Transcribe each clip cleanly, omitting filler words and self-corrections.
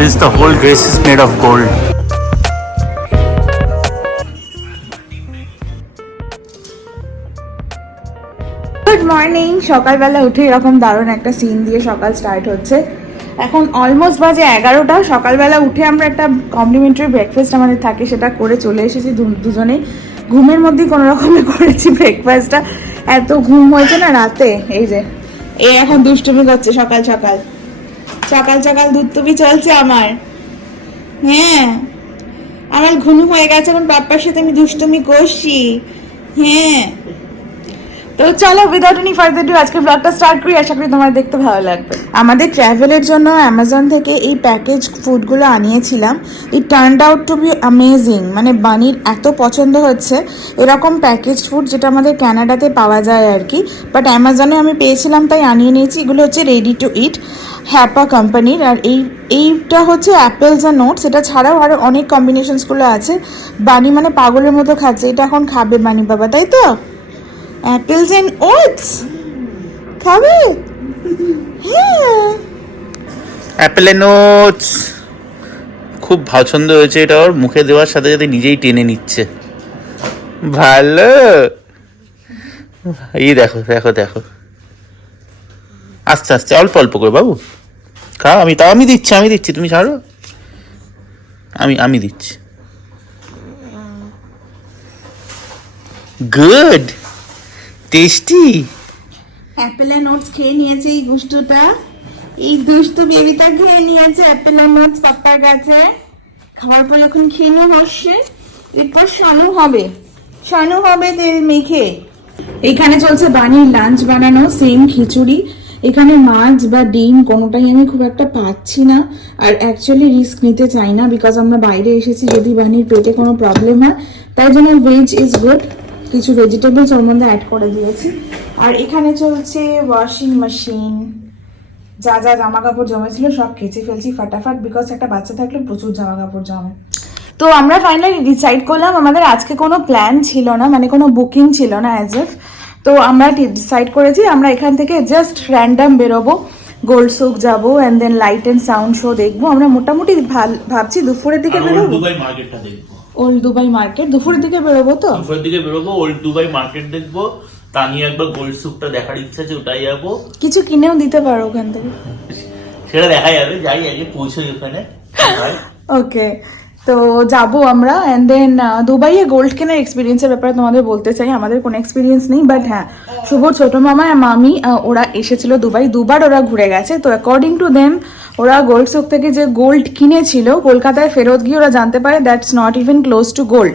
This the whole dress is made of gold. Good morning. সকালবেলা উঠে এরকম দারুণ একটা সিন দিয়ে সকাল স্টার্ট হচ্ছে। এখন অলমোস্ট বাজে 11টা। সকালবেলা উঠে আমরা একটা কমপ্লিমেন্টারি ব্রেকফাস্ট আমাদের থাকে, সেটা করে চলে এসেছি দুজনেই। ঘুমের মধ্যেই কোনো রকমে করেছি ব্রেকফাস্টটা, এত ঘুম হয়েছে না রাতে। এই যে এ এখন দুষ্টুমি করছে সকাল সকাল সকাল সকাল দুষ্টুমি চলছে আমার। হ্যাঁ, আমার ঘুম হয়ে গেছে, এখন পাপ্পার সাথে আমি দুষ্টুমি করছি। হ্যাঁ, তো চলো উইদাউট এনি ফার্দার ডু আজকে ব্লগটা স্টার্ট করি। আশা করি তোমার দেখতে ভালো লাগবে। আমাদের ট্রাভেলের জন্য অ্যামাজন থেকে এই প্যাকেজ ফুডগুলো আনিয়েছিলাম। It turned out to be amazing. মানে বানির এত পছন্দ হচ্ছে এরকম প্যাকেজ ফুড, যেটা আমাদের কানাডাতে পাওয়া যায় আর কি, বাট অ্যামাজনে আমি পেয়েছিলাম তাই আনিয়ে নিয়েছি। এগুলো হচ্ছে রেডি টু ইট, হ্যাপা কোম্পানির। আর এইটা হচ্ছে অ্যাপেলস আর নোটস। এটা ছাড়াও আরও অনেক কম্বিনেশনসগুলো আছে। বানি মানে পাগলের মতো খাচ্ছে, এটা এখন খাবে বানি বাবা, তাই তো? অ্যাপেলস এন্ড ওটস খাবে? হ্যাঁ, অ্যাপেল এন্ড ওটস খুব পছন্দ হয়েছে। এটা ওর মুখে দেওয়ার সাথে সাথে নিজেই টেনে নিচ্ছে। ভালো। এই দেখো দেখো দেখো, আস্তে আস্তে অল্প অল্প করে বাবু খাও। আমি দিচ্ছি তুমি ছাড়ো। আমি দিচ্ছি। Good, tasty. Apple and oats খেয়ে নিয়েছে এই দুষ্টুটা। এই দুষ্টু বেবিটা খেয়ে নিয়েছে অ্যাপেল এন্ড ওটস পাপ্পার কাছে। খাওয়ার পর এখন খেয়ে নেওয়া হচ্ছে। এরপর শানু হবে তেল মেখে। এখানে চলছে বানির লাঞ্চ বানানো, সেম খিচুড়ি। এখানে মাছ বা ডিম কোনোটাই আমি খুব একটা পাচ্ছি না, আর অ্যাকচুয়ালি রিস্ক নিতে চাই না, বিকজ আমরা বাইরে এসেছি, যদি বানির পেটে কোনো প্রবলেম হয়। তাই জন্য ভেজ ইজ গুড, কিছু ভেজিটেবলস ওর মধ্যে অ্যাড করে দিয়েছি। আর এখানে চলছে ওয়াশিং মেশিন। যা যা জামা কাপড় জমেছিল সব কেচে ফেলছি ফাটাফাট, বিকজ একটা বাচ্চা থাকলে প্রচুর জামা কাপড় জমে। তো আমরা ফাইনালি ডিসাইড করলাম, আমাদের আজকে কোনো প্ল্যান ছিল না, মানে কোনো বুকিং ছিল না অ্যাজ এফ। তো আমরা ডিসাইড করেছি আমরা এখান থেকে জাস্ট র্যান্ডাম বেরোবো, গোল্ড সুক যাবো, and then light and sound show দেখবো। আমরা মোটামুটি ভাবছি দুপুরের দিকে বেরোবো। দুবাই মার্কেটটা দেখবো, ওল্ড দুবাই মার্কেট দুপুরের দিকে বেরোবো। তো দুপুরের দিকে বেরোবো, ওল্ড দুবাই মার্কেট দেখবো। তা নিয়ে একবার গোল্ড সুকটা দেখার ইচ্ছা আছে, ওটাই যাবো। কিছু কিনেও দিতে পারো ওখান থেকে, সেটা দেখা যাবে, যাই আগে পৌঁছই ওখানে। ওকে, তো যাবো আমরা। অ্যান্ড দেন দুবাইয়ে গোল্ড কেনার এক্সপিরিয়েন্সের ব্যাপারে তোমাদের বলতে চাই। আমাদের কোনো এক্সপিরিয়েন্স নেই, বাট হ্যাঁ, শুভর ছোট মামা আর মামি ওরা এসেছিল দুবাই, দুবার ওরা ঘুরে গেছে। তো অ্যাকর্ডিং টু দেম ওরা গোল্ড শপ থেকে যে গোল্ড কিনেছিল কলকাতায় ফেরত গিয়ে ওরা জানতে পারে that's not even close two gold.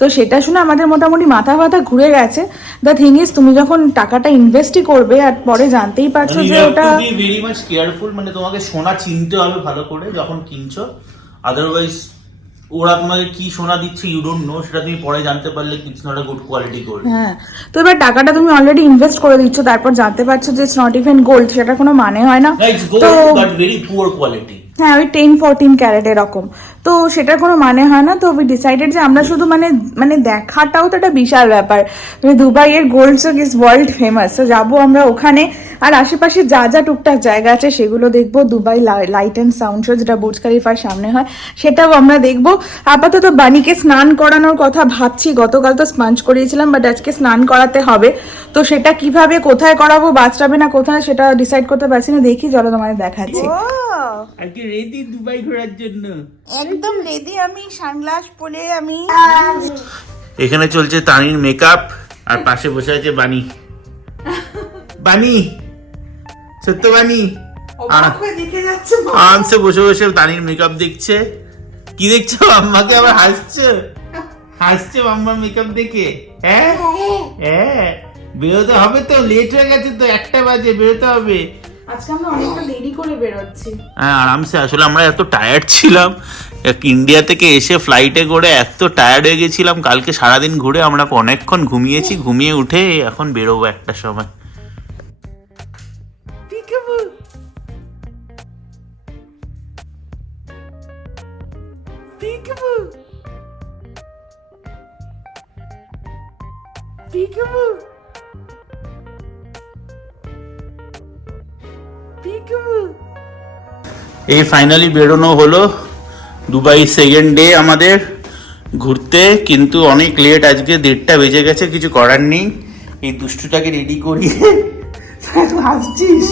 তো সেটা শুনে আমাদের মোটামুটি মাথা ব্যথা ঘুরে গেছে। দ্য থিং ইজ, তুমি যখন টাকাটা ইনভেস্টই করবে আর পরে জানতেই পারছো যে ওটা ভেরি মাচ কেয়ারফুল। মানে তোমাকে সোনা চিনতে হবে ভালো করে যখন কিনছো, আদারওয়াইজ ওরা তোমাকে কি সোনা দিচ্ছে ইউ ডোন্ট নো, সেটা তুমি পরে জানতে পারলে it's not a good quality gold. হ্যাঁ, তো এবার টাকাটা তুমি অলরেডি ইনভেস্ট করে দিচ্ছ, তারপর জানতে পারছো যে ইটস নট ইভেন গোল্ড, সেটা কোনো মানে হয় না। তো বাট ভেরি পুয়ার কোয়ালিটি। হ্যাঁ, ওই 10-14 ক্যারেট এরকম। তো সেটার কোনো মানে হয় না। তো উই ডিসাইডেড যে আমরা শুধু মানে দেখাটাও তো একটা বিশাল ব্যাপার। দুবাইয়ের gold shop is world famous. তো যাবো আমরা ওখানে, আর আশেপাশে যা যা টুকটাক জায়গা আছে সেগুলো দেখবো। Dubai light and sound show, যেটা বুর্জ খলিফার সামনে হয়, সেটাও আমরা দেখবো। আপাতত বানিকে স্নান করানোর কথা ভাবছি। গতকাল তো স্পঞ্জ করিয়েছিলাম, বাট আজকে স্নান করাতে হবে। তো সেটা কিভাবে কোথায় করাবো, বাথটাবে না কোথায়, সেটা ডিসাইড করতে পারছি না। দেখি, চলো তোমাদের দেখাচ্ছি। আজকে রেডি দুবাই ঘোরার জন্য, একদম রেডি আমি, সানগ্লাস পরে আমি। এখানে চলছে তানির মেকআপ, আর পাশে বসে আছে বানি। বানি, সত্য বানি দেখে যাচ্ছে আরামসে বসে বসে তানির মেকআপ দেখছে। কি দেখছো? আম্মাকে আবার হাসছে আম্মার মেকআপ দেখে। হ্যাঁ হ্যাঁ, বেরোতে হবে তো, লেট হয়ে গেছে তো, 1টা বাজে, বেরোতে হবে। আজকে আমরা অনেকটা দেরি করে বেরোচ্ছি। হ্যাঁ আরামসে, আসলে আমরা এত টায়ার্ড ছিলাম ইন্ডিয়া থেকে এসে ফ্লাইটে করে, এত টায়ার্ড হয়ে গেছিলাম। কালকে সারাদিন ঘুরে আমরা অনেকক্ষণ ঘুমিয়েছি, ঘুমিয়ে উঠে এখন বেরোবো 1টার সময়। এই ফাইনালি বেরোনো হলো দুবাই সেকেন্ড ডে আমাদের ঘুরতে, কিন্তু অনেক লেট, আজকে 1:30 বেজে গেছে। কিছু করার নেই, এই দুষ্টুটাকে রেডি করিয়ে হাসছিস,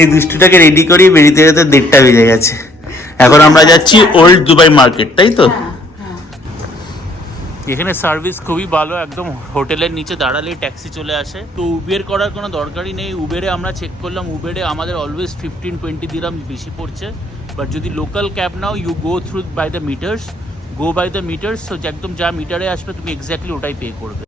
এই দুষ্টুটাকে রেডি করিয়ে বেরিয়ে যেতে 1:30 বেজে গেছে। এখন আমরা যাচ্ছি ওল্ড দুবাই মার্কেট, তাই তো? এখানে সার্ভিস খুবই ভালো, একদম হোটেলের নিচে দাঁড়ালেই ট্যাক্সি চলে আসে। তো উবের করার কোনো দরকারই নেই। উবেরে আমরা চেক করলাম, উবেরে আমাদের অলওয়েজ 15-20 দিরহাম বেশি পড়ছে। বাট যদি লোকাল ক্যাব নাও, you go through by the meters, go by the meters. তো একদম যা মিটারে আসবে তুমি এক্স্যাক্টলি ওটাই পে করবে।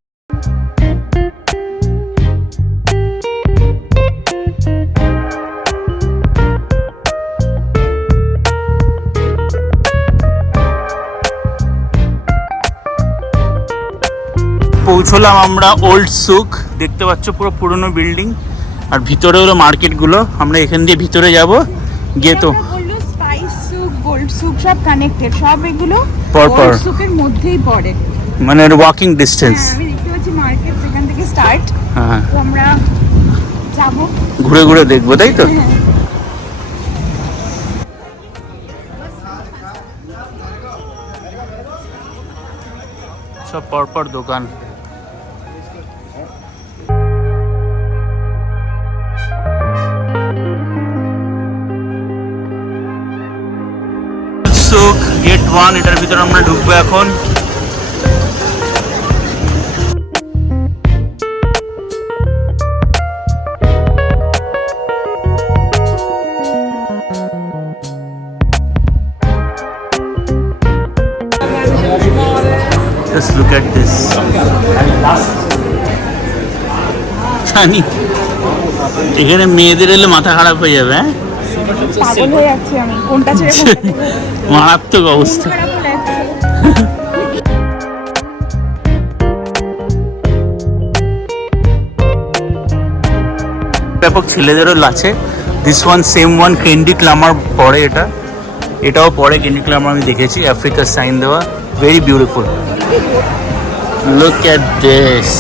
পৌঁছলাম আমরা ওল্ড সুক, দেখতে পাচ্ছ পুরো পুরনো বিল্ডিং, আর ভিতরে হলো মার্কেটগুলো। আমরা এখান দিয়ে ভিতরে যাব, গিয়ে তো বললো স্পাইস সুক, গোল্ড সুক সব কানেক্টেড, সব এগুলো পরপর ওল্ড সুকের মধ্যেই পড়ে, মানে ওয়াকিং ডিস্টেন্স। আমি দেখতে পাচ্ছি মার্কেট যেখান থেকে স্টার্ট। হ্যাঁ, তো আমরা যাব, ঘুরে ঘুরে দেখবো, তাই তো? সব পরপর দোকান। গেট 1, এটার ভিতরে আমরা ঢুকবো এখন। Just look at this. জানি এখানে মেয়েদের এলে মাথা খারাপ হয়ে যাবে। হ্যাঁ, পাগল হয়ে যাচ্ছি আমি, কোনটা ছেড়ে কোনটা নেবো। মারাত্মক অবস্থা। খারাপ হয়ে যাচ্ছে। ব্যাপক ছেলেদেরও আছে। দিস ওয়ান সেম ওয়ান কেন্ড্রিক লামার পরে, এটাও পরে কেন্ড্রিক লামার, আমি দেখেছি আফ্রিকার সাইন দেওয়া। Very beautiful, look at this.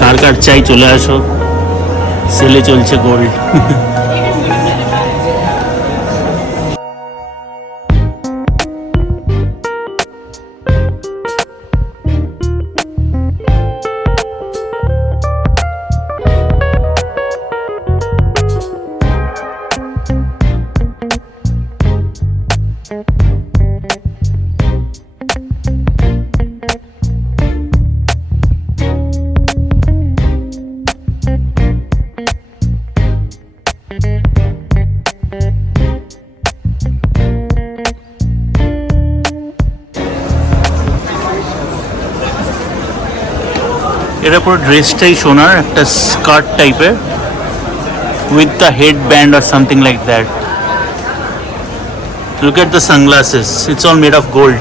কার কার চাই চলে আসো, সেলে চলছে গোল্ড। এটা পুরো ড্রেসটাই সোনার, একটা স্কার্ট টাইপের উইথ দ্য হেড ব্যান্ড আর something like that. Look at the sunglasses, it's all made of gold.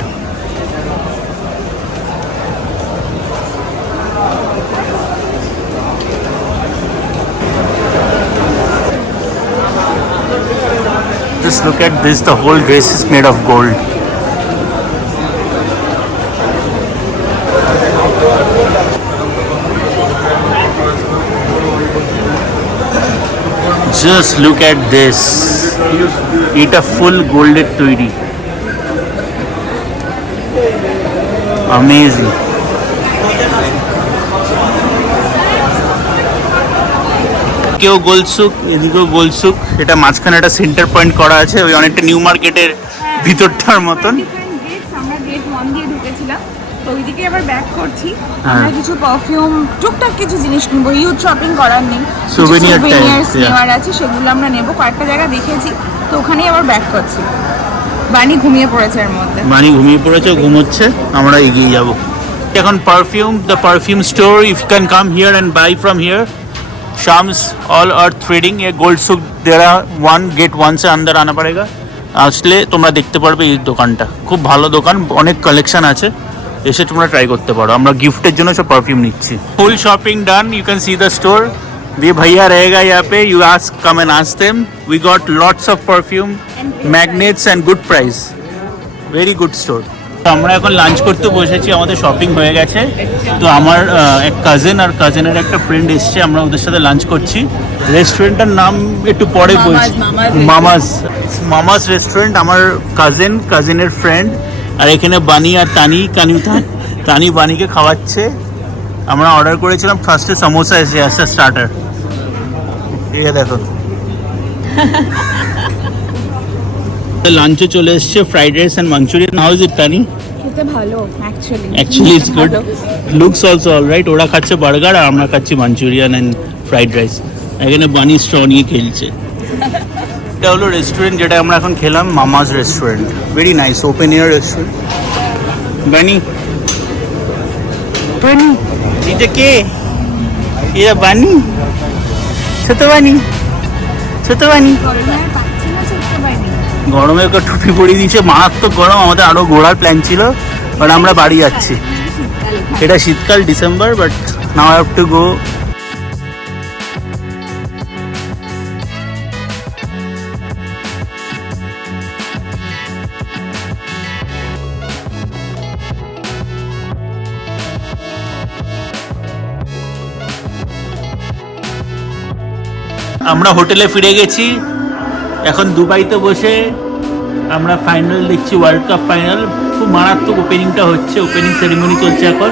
Just look at this, the whole dress is made of gold. Just look at this. এটা ফুল গোল্ডের তৈরি, amazing. কেউ গোলসুক, এদিকেও গোলসুক। এটা মাঝখানে একটা centre point করা আছে, ওই অনেকটা নিউ মার্কেটের ভিতরটার মতন। আমরা গেট 1 দিয়ে ঢুকেছিলাম, তো ওইদিকে আবার ব্যাক করছি। আমরা কিছু পারফিউম, টুকটাক কিছু জিনিস কিনবো, ইউথ শপিং করার নেই, Souvenir type, নেওয়ার আছে, সেগুলো আমরা নেবো। কয়েকটা জায়গা দেখেছি, তো ওখানেই আবার ব্যাক করছি। বানি ঘুমিয়ে পড়েছে এর মধ্যে, বানি ঘুমিয়ে পড়েছে, ঘুমোচ্ছে, আমরা এগিয়ে যাব। এখন perfume, the perfume store, if you can come here and buy from here. Shams all earth trading, ये गोल्ड सुक देरा 1 गेट 1 से अंदर आना पड़ेगा। আসলে তোমরা দেখতে পারবে এই দোকানটা, খুব ভালো দোকান, অনেক কালেকশন আছে। এসে তোমরা ট্রাই করতে পারো। আমরা গিফটের জন্য সব পারফিউম নিচ্ছি। Full shopping done, you can see the store. ये भैया रहेगा यहाँ पे, you ask, come and ask them. We got lots of perfume, magnets and good price. Very good store. আমরা এখন লাঞ্চ করতে বসেছি, আমাদের শপিং হয়ে গেছে। তো আমার এক কাজিন আর কাজিনের একটা ফ্রেন্ড এসছে, আমরা ওদের সাথে লাঞ্চ করছি। রেস্টুরেন্টটার নাম একটু পরে বলছি। মামাস রেস্টুরেন্ট। আমার কাজিনের ফ্রেন্ড, আর এখানে বানি আর তানি বানিকে খাওয়াচ্ছে। আমরা অর্ডার করেছিলাম ফার্স্টে সমোসা, এসে আসছে স্টার্টার। এই দেখো লাঞ্চে চলে এসছে fried rice and manchurian. How is it Tani? খেতে ভালো actually it's good, looks also alright. ওরা খাচ্ছে বার্গার আর আমরা খাচ্ছি মাঞ্চুরিয়ান এন্ড ফ্রাইড রাইস। এখানে বানি স্ট্র নিয়ে খেলছে। এটা হলো রেস্টুরেন্ট যেটা আমরা এখন খেলাম, mama's restaurant. Very nice, open air restaurant. বানি এটা কে? এরা বানি, ছোট বানি। গরমে ওকে টুপি পরিয়ে দিয়েছে, মারাত্মক গরম। আমাদের আরো ঘোরার প্ল্যান ছিল, বাট আমরা বাড়ি যাচ্ছি। এটা শীতকাল, December, but now I have to go. আমরা হোটেলে ফিরে গেছি, এখন দুবাইতে বসে আমরা ফাইনাল দেখছি, ওয়ার্ল্ড কাপ ফাইনাল। খুব মারাত্মক ওপেনিংটা হচ্ছে, ওপেনিং সেরিমনি চলছে এখন।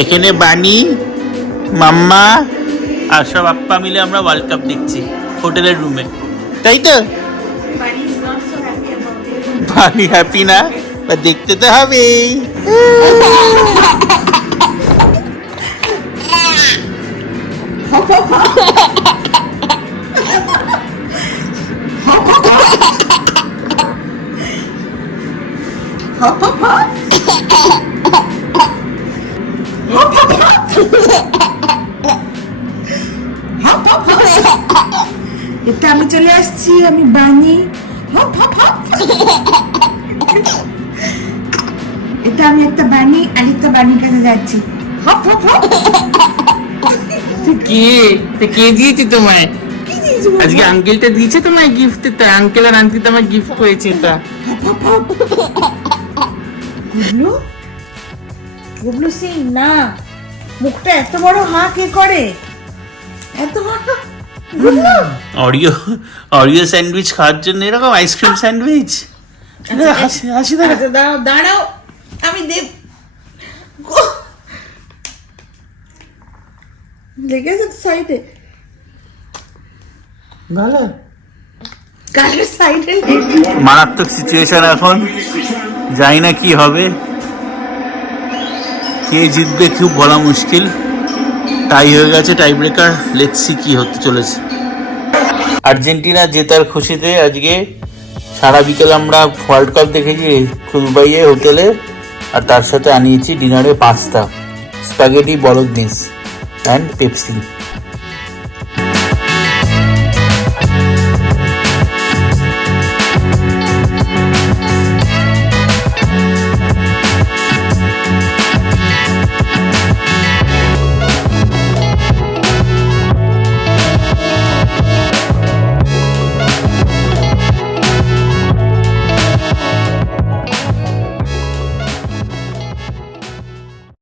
এখানে বানি, মাম্মা আর সব আপ্পা মিলে আমরা ওয়ার্ল্ড কাপ দেখছি হোটেলের রুমে, তাই তো? বানি হ্যাপি না, বা দেখতে তো হবে। এটা আমি চলে আসছি, আমি বানি। এটা আমি একটা বানি, আরেকটা বানির কাছে যাচ্ছি। কে দিয়েছি তোমায়? আজকে আঙ্কেলটা দিয়েছে তোমায় গিফট। আঙ্কেল আর আন্টি তোমায় গিফট করেছে এটা। গুবলু সিং না, মুখটা এত বড় হাঁ কে করে? এত বড় অরিও স্যান্ডউইচ খাওয়ার জন্য এরকম আইসক্রিম স্যান্ডউইচ। হাসি দাঁড়াও, আমি দেব। লেগেছে সাইডে, ভালো গালের সাইডে। মারাত্মক সিচুয়েশন এখন, জানি না কি হবে, কে জিতবে খুব বলা মুশকিল। টাই হয়ে গেছে, টাই ব্রেকার। লেটস সি কি হতে চলেছে। আর্জেন্টিনা জেতার খুশিতে আজকে সারা বিকেল আমরা ওয়ার্ল্ড কাপ দেখেছি দুবাইয়ে হোটেলে, আর তার সাথে আনিয়েছি ডিনারে পাস্তা, স্প্যাগেটি বলোগনেস অ্যান্ড পেপসি।